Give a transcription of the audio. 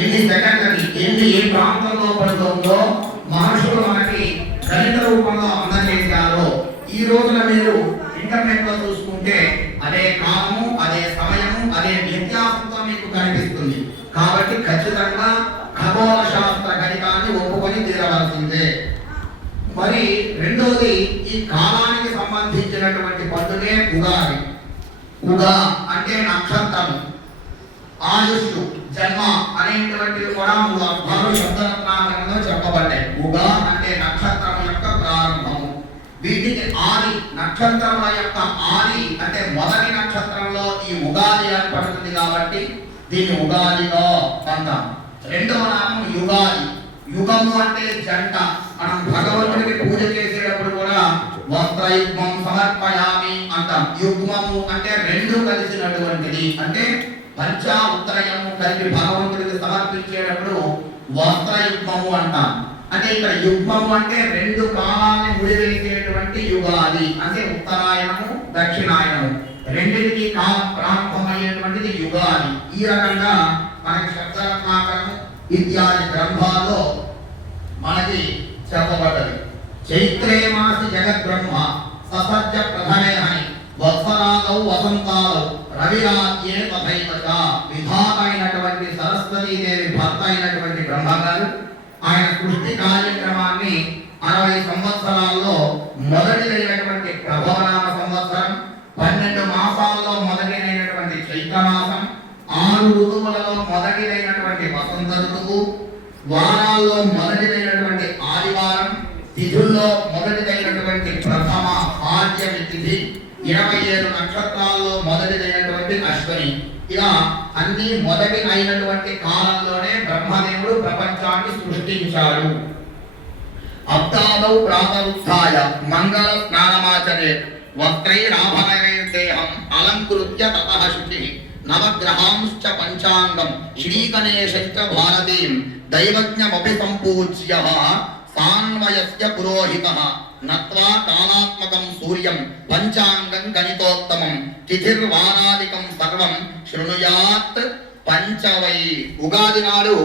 ఎన్ని సెకండ్లకి ఏ ప్రాంతంలో పడుతుందో మహర్షులు మనకి గణిత రూపంలో అందజేశారో ఈ రోజున మీరు ఇంటర్నెట్ లో చూసుకుంటే అదే కాలము, అదే సమయము, అదే వ్యత్యాసంతో మీకు కనిపిస్తుంది. కాబట్టి ఖచ్చితంగా ఖగోళ శాస్త్ర గణితాన్ని ఒప్పుకొని తీరవలసిందే. మరి రెండోది, ఈ కాలానికి సంబంధించినటువంటి పండుగే ఉగాది. ఉగా అంటే నక్షత్రం, ఆయుష్, జన్మ అనేటువంటివి కూడా మూడు అర్థాలు శబ్దరత్నాకరంలో చెప్పబడ్డాయి. ఉగా అంటే నక్షత్రం యొక్క ప్రారంభము. వీటికి ఆది, నక్షత్రముల యొక్క ఆది అంటే మొదటి నక్షత్రంలో ఈ ఉగాది ఏర్పడుతుంది కాబట్టి దీన్ని ఉగాదిగా అంటాం. రెండవ నామం యుగాది. యుగము అంటే జంట. మనం భగవంతుడికి పూజ చేసేటప్పుడు కూడా వస్త్రయుగ్మం సమర్పయామి అంటాం. యుగ్మము అంటే రెండు కలిసినటువంటిది. అంటే పంచ ఉత్తరయము కలిపి భగవంతుడికి సమర్పించేటప్పుడు వస్త్రయుగ్మము అంటాం. అంటే ఇక్కడ యుగ్మము అంటే రెండు కాలాన్ని ముడివేసేటువంటి యుగాది. అంటే ఉత్తరాయణము, దక్షిణాయనము రెండింటికి కాలం ప్రారంభమయ్యేటువంటిది యుగాది. ఈ రకంగా మనకి శబ్దరత్నాకరము ఇత్యాది గ్రంథాల్లో మనకి చెప్పబడ్డది. చైత్రే మాసి జగద్బ్రహ్మ ససజ్జ ప్రథమే హని వత్సరాదౌ వసంతాదౌ రవిరాజ్యే తథైవచ. విధాత అయినటువంటి సరస్వతీదేవి భర్త అయినటువంటి బ్రహ్మగారు ఆయన సృష్టి కార్యక్రమాన్ని 60 సంవత్సరాల్లో మొదటిదైనటువంటి ప్రభవనామ సంవత్సరం, 12 మాసాల్లో మొదటిదైనటువంటి చైత్రమాసం, 6 ఋతువులలో మొదటిదైనటువంటి వసంత ఋతువు, వారాల్లో మొదటిదైనటువంటి ఆదివారం, తిథుల్లో మొదటిదైనటువంటి ప్రథమ పాడ్యమి తిథి, 27 నక్షత్రాల్లో మొదటిదైనటువంటి అశ్వని. ఇలా అన్ని మొదటి అయినటువంటి కాలంలోనే బ్రహ్మదేవుడు ప్రపంచాన్ని సృష్టించాడు. అప్తాదౌ ప్రాతరుత్థాయ మంగళ స్నానమాచరే వస్త్రైరాభరణైర్దేహం అలంకృత్య తతః శుచిః నవగ్రహాంశ్చ పంచాంగం శ్రీగణేశశ్చ భారతీం దైవజ్ఞమపి సంపూజ్యః సాన్వయస్య పురోహితః నత్వా కాలాత్మకం సూర్యం పంచాంగం గణితోత్తమం తిథిర్వారాదికం సర్వం శృణుయాత్ పంచవై. ఉగాది నాడు